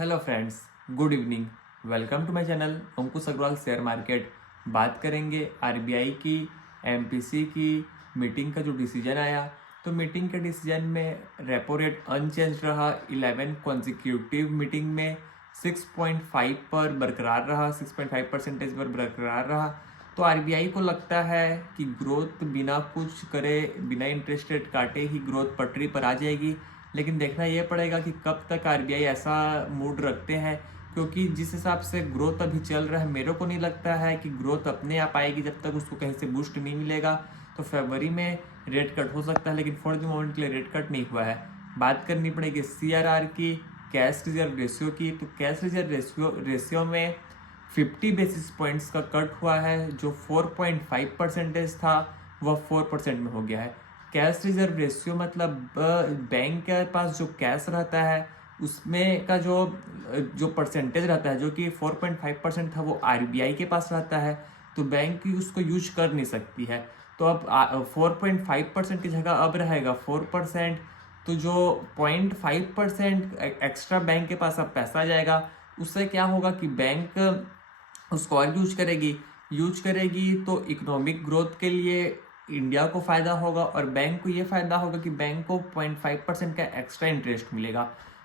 Hello friends, good evening. Welcome to my channel Ankush Agarwal share market. बात करेंगे RBI की MPC की मीटिंग का जो डिसीजन आया। तो मीटिंग के डिसीजन में रेपो रेट अनचेंज रहा। 11 कॉन्जिक्यूटिव मीटिंग में 6.5 पर बरकरार रहा, 6.5% पर बरकरार रहा। तो आरबीआई को लगता है कि ग्रोथ बिना कुछ करे, बिना इंटरेस्ट रेट काटे ही ग्रोथ पटरी पर आ जाएगी। लेकिन देखना यह पड़ेगा कि कब तक आरबीआई ऐसा मूड रखते हैं, क्योंकि जिस हिसाब से ग्रोथ अभी चल रहा है मेरे को नहीं लगता है कि ग्रोथ अपने आप आएगी जब तक उसको कहीं से बूस्ट नहीं मिलेगा। तो फरवरी में रेट कट हो सकता है, लेकिन फॉर द मोमेंट के लिए रेट कट नहीं हुआ है। बात करनी पड़ेगी सीआरआर की, कैश रिजर्व रेशियो की। तो कैश रिजर्व रेशियो में 50 बेसिस पॉइंट्स का कट हुआ है। जो 4.5% था वह 4% में हो गया है। कैश रिजर्व रेशियो मतलब बैंक के पास जो कैश रहता है उसमें का जो परसेंटेज रहता है, जो कि 4.5% था, वो आरबीआई के पास रहता है। तो बैंक की उसको यूज कर नहीं सकती है। तो अब 4.5% की जगह अब रहेगा 4%। तो जो 0.5% एक्स्ट्रा बैंक के पास अब पैसा आ जाएगा। उससे क्या होगा कि बैंक उसको और यूज करेगी तो इकोनॉमिक ग्रोथ के लिए इंडिया को फायदा होगा, और बैंक को ये फायदा होगा कि बैंक को 0.5% का एक्स्ट्रा इंटरेस्ट मिलेगा।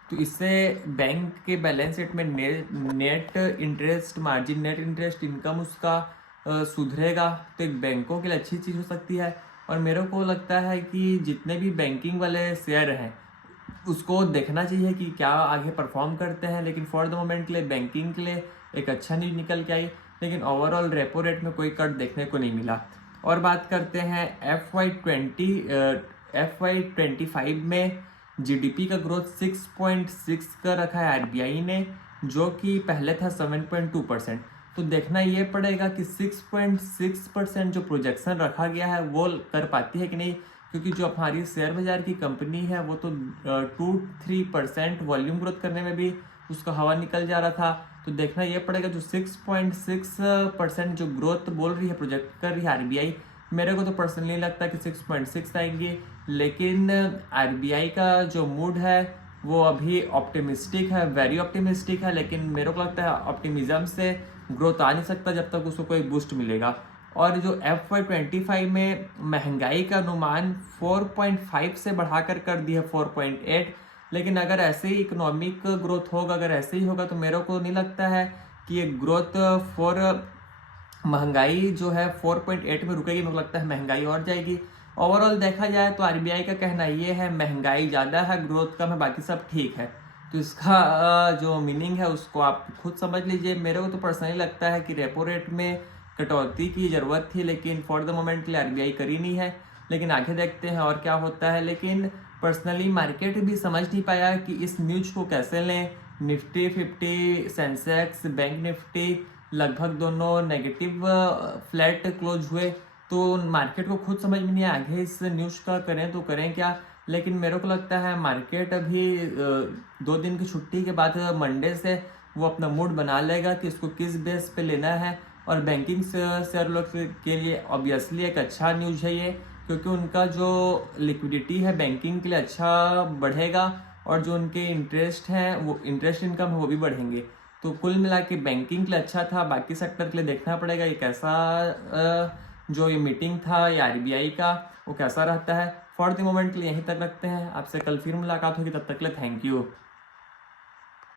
तो इससे बैंक के बैलेंस शीट में net interest margin, net interest income उसका सुधरेगा। तो एक बैंकों के लिए अच्छी चीज़ हो सकती है। और मेरे को लगता है कि जितने भी बैंकिंग वाले शेयर हैं उसको देखना चाहिए कि क्या आगे परफॉर्म करते हैं। लेकिन फॉर द मोमेंट के लिए बैंकिंग के लिए एक अच्छा न्यूज निकल के आई, लेकिन ओवरऑल रेपो रेट में कोई कट देखने को नहीं मिला। और बात करते हैं FY25 में जीडीपी का ग्रोथ 6.6 का रखा है आरबीआई ने, जो कि पहले था 7.2%। तो देखना ये पड़ेगा कि 6.6% जो प्रोजेक्शन रखा गया है वो कर पाती है कि नहीं, क्योंकि जो हमारी शेयर बाजार की कंपनी है वो तो 2-3% वॉल्यूम ग्रोथ करने में भी उसका हवा निकल जा रहा था। तो देखना यह पड़ेगा जो 6.6% जो ग्रोथ बोल रही है, प्रोजेक्ट कर रही है आरबीआई, मेरे को तो पर्सनली लगता है कि 6.6 आएंगे। लेकिन आरबीआई का जो मूड है वो अभी ऑप्टिमिस्टिक है, वेरी ऑप्टिमिस्टिक है। लेकिन मेरे को लगता है ऑप्टिमिज्म से ग्रोथ आ नहीं सकता जब तक उसको कोई बूस्ट मिलेगा। और जो FY25 में महंगाई का अनुमान 4.5 से बढ़ाकर कर दिया 4.8। लेकिन अगर ऐसे ही इकोनॉमिक ग्रोथ होगा, अगर ऐसे ही होगा, तो मेरे को नहीं लगता है कि ये ग्रोथ फॉर महंगाई जो है 4.8 में रुकेगी। मुझे लगता है महंगाई और जाएगी। ओवरऑल देखा जाए तो आरबीआई का कहना ये है महंगाई ज़्यादा है, ग्रोथ कम है, बाकी सब ठीक है। तो इसका जो मीनिंग है उसको आप खुद समझ लीजिए। मेरे को तो पर्सनली लगता है कि रेपो रेट में कटौती की ज़रूरत थी, लेकिन फॉर द मोमेंट के लिए आरबीआई करी नहीं है। लेकिन आगे देखते हैं और क्या होता है। लेकिन पर्सनली मार्केट भी समझ नहीं पाया कि इस न्यूज को कैसे लें। निफ्टी 50, सेंसेक्स, बैंक निफ्टी लगभग दोनों नेगेटिव फ्लैट क्लोज हुए। तो मार्केट को खुद समझ में नहीं आया आगे इस न्यूज़ का करें तो करें क्या। लेकिन मेरे को लगता है मार्केट अभी 2 दिन की छुट्टी के बाद मंडे से वो अपना मूड बना लेगा कि इसको किस बेस पे लेना है। और बैंकिंग शेयर लोग के लिए ऑब्वियसली एक अच्छा न्यूज़ है ये, क्योंकि उनका जो लिक्विडिटी है बैंकिंग के लिए अच्छा बढ़ेगा, और जो उनके इंटरेस्ट हैं वो इंटरेस्ट इनकम है वो भी बढ़ेंगे। तो कुल मिला के बैंकिंग के लिए अच्छा था। बाकी सेक्टर के लिए देखना पड़ेगा ये कैसा जो ये मीटिंग था या आरबीआई का वो कैसा रहता है। फॉर द मोमेंट के लिए यहीं तक रखते हैं। आपसे कल फिर मुलाकात होगी, तब तक के लिए थैंक यू।